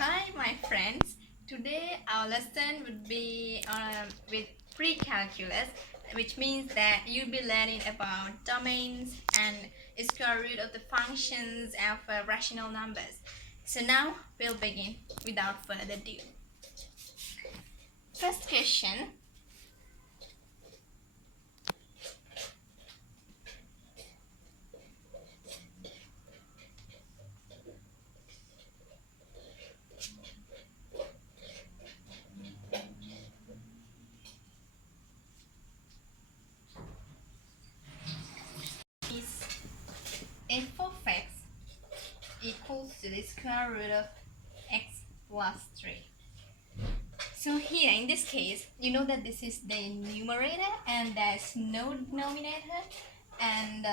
Hi my friends, today our lesson would be with pre-calculus, which means that you'll be learning about domains and square root of the functions of rational numbers. So now we'll begin without further ado. First question. Is f of x equals to the square root of x plus 3. So here in this case, you know that this is the numerator and there's no denominator, and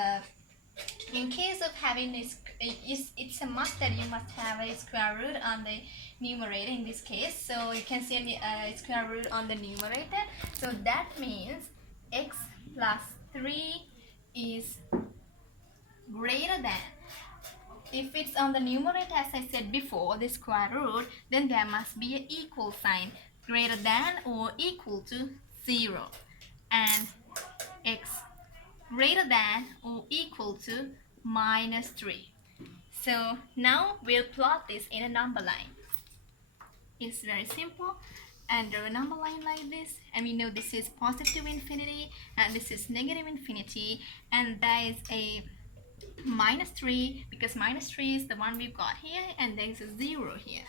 in case of having this, it's a must that you must have a square root on the numerator in this case. So you can see a square root on the numerator. So that means x plus 3 is greater than. If it's on the numerator, as I said before, the square root, then there must be an equal sign, greater than or equal to 0. And x greater than or equal to minus 3. So now we'll plot this in a number line. It's very simple. And draw a number line like this, and we know this is positive infinity and this is negative infinity, and there is a minus 3 because minus 3 is the one we've got here, and there's a 0 here.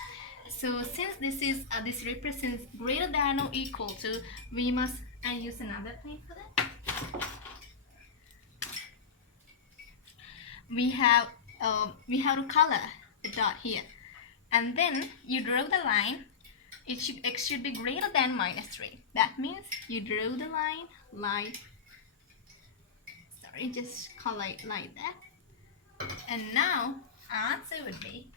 So since this represents greater than or equal to, we must use another plane for that. We have to color the dot here, and then you draw the line. X should be greater than minus 3. That means you draw the line like, just color it like that. And now answer would be,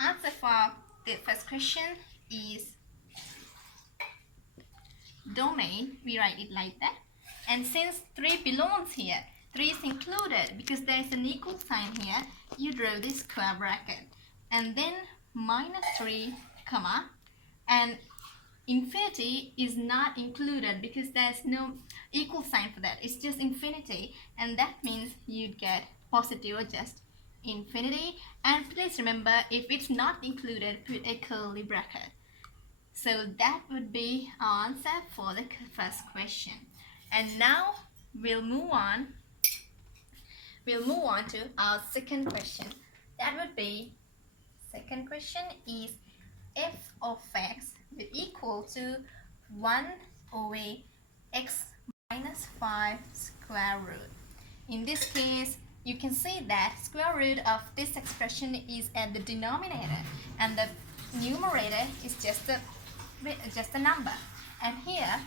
answer for the first question is domain. We write it like that. And since 3 belongs here, 3 is included because there is an equal sign here, you draw this square bracket. And then minus 3, comma, and infinity is not included because there's no equal sign for that. It's just infinity, and that means you'd get positive or just infinity. And please remember, if it's not included, put a curly bracket. So that would be our answer for the first question. And now we'll move on to our second question. That would be, second question is f of x will equal to 1 over x minus 5 square root. In this case, you can see that square root of this expression is at the denominator and the numerator is just a number. And here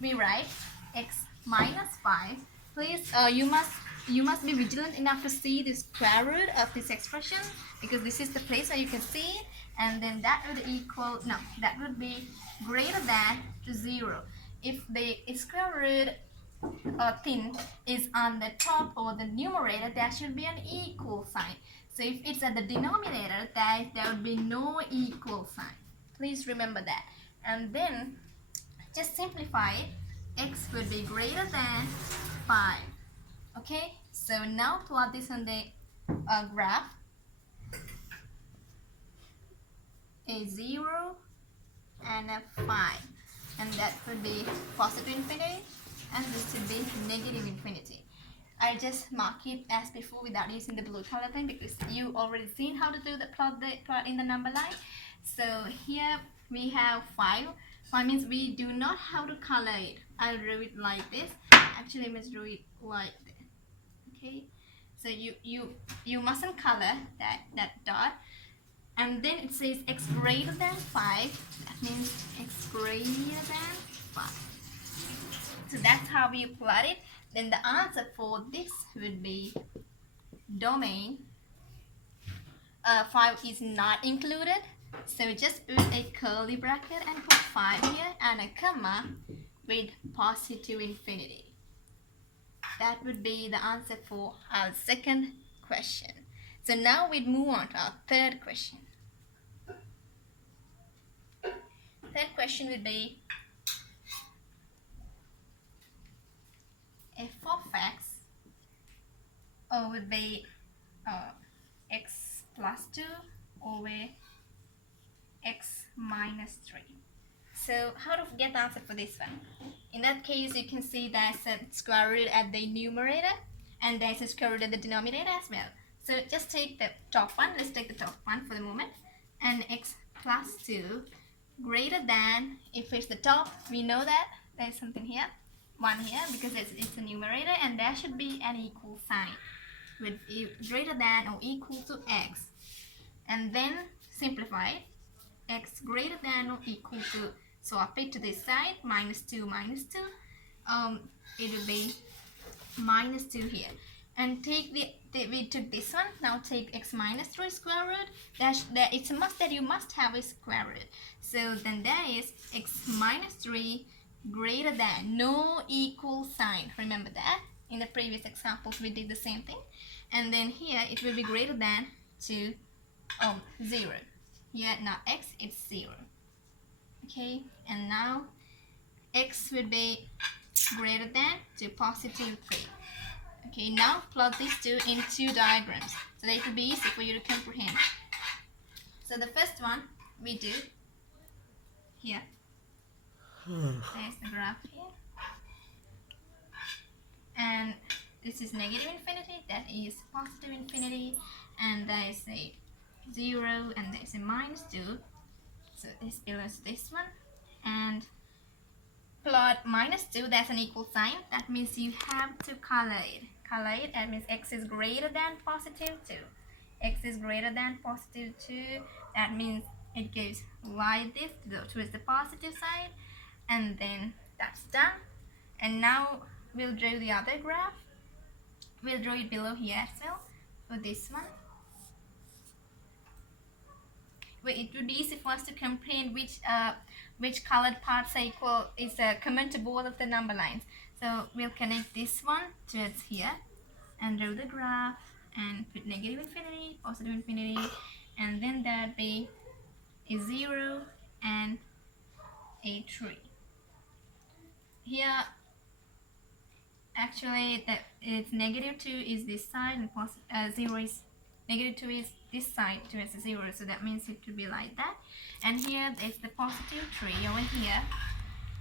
we write x minus 5. Please, you must be vigilant enough to see the square root of this expression, because this is the place where you can see it, and then that would be greater than to 0. If the square root thing is on the top or the numerator, there should be an equal sign. So if it's at the denominator, there would be no equal sign. Please remember that. And then just simplify it. X would be greater than 5. Okay, so now plot this on the graph. A 0 and a 5, and that would be positive infinity, and this would be negative infinity. I just mark it as before without using the blue color pen because you already seen how to do the plot in the number line. So here we have 5. 5 means we do not have to color it. I'll draw it like this. Actually, I must draw it like this. Okay, so you mustn't color that dot. And then it says x greater than 5. That means x greater than 5. So that's how we plot it. Then the answer for this would be domain. 5 is not included. So just put a curly bracket and put 5 here and a comma with positive infinity. That would be the answer for our second question. So now we move on to our third question. Third question would be f of x would be x plus 2 over x minus 3. So how to get the answer for this one? In that case, you can see there's a square root at the numerator and there's a square root at the denominator as well. So just take the top one. Let's take the top one for the moment. And x plus 2 greater than, if it's the top, we know that there's something here, 1 here, because it's a numerator, and there should be an equal sign with greater than or equal to x. And then simplify it. X greater than or equal to, swap it to this side, minus 2 minus 2, it will be minus 2 here. And take we took this one, now take x minus 3 square root. It's a must that you must have a square root. So then there is x minus 3 greater than, no equal sign, remember that? In the previous examples we did the same thing. And then here it will be greater than to 0. Here not x, it's 0. Okay, and now x would be greater than to positive 3. Okay, now plot these two in two diagrams so that it will be easy for you to comprehend. So the first one we do here. There's the graph here. And this is negative infinity, that is positive infinity, and there is a 0 and there is a minus 2. So this belongs to this one. And plot minus 2, that's an equal sign. That means you have to color it. Color it, that means x is greater than positive 2. X is greater than positive 2. That means it goes like this towards the positive side. And then that's done. And now we'll draw the other graph. We'll draw it below here as well for this one. Well, it would be easy for us to comprehend which colored parts are equal, is common to both of the number lines. So we'll connect this one towards here and draw the graph and put negative infinity, positive infinity, and then there'd be a 0 and a 3. Here actually it's negative 2 is this side and 0 is negative 2 is this side towards the 0, so that means it would be like that. And here it's the positive 3 over here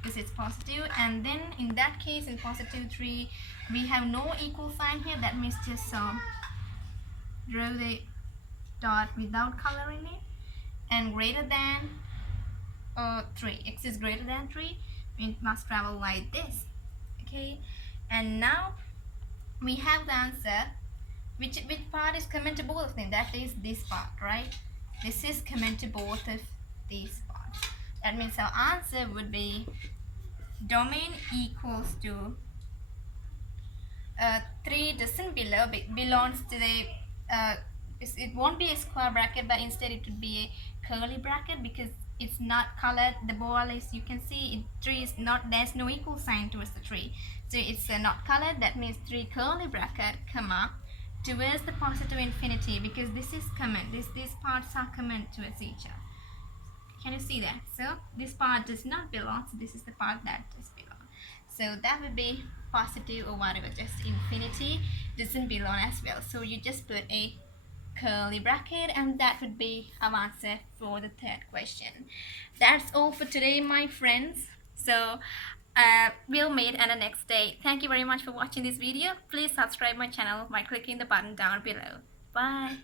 because it's positive, and then in that case in positive 3 we have no equal sign here. That means just draw the dot without coloring it, and greater than 3, x is greater than 3, it must travel like this. Okay, and now we have the answer. Which part is common to both of them? That is this part, right? This is common to both of these parts. That means our answer would be domain equals to 3 doesn't belongs to the it won't be a square bracket, but instead it would be a curly bracket because it's not colored. The ball is, you can see it, 3 is not, there's no equal sign towards the 3, so it's not colored. That means 3 curly bracket comma towards the positive infinity, because this is common, these parts are common towards each other. Can you see that? So this part does not belong, so this is the part that does belong. So that would be positive or whatever, just infinity doesn't belong as well. So you just put a curly bracket, and that would be our answer for the third question. That's all for today, my friends. So we'll meet on the next day. Thank you very much for watching this video. Please subscribe my channel by clicking the button down below. Bye.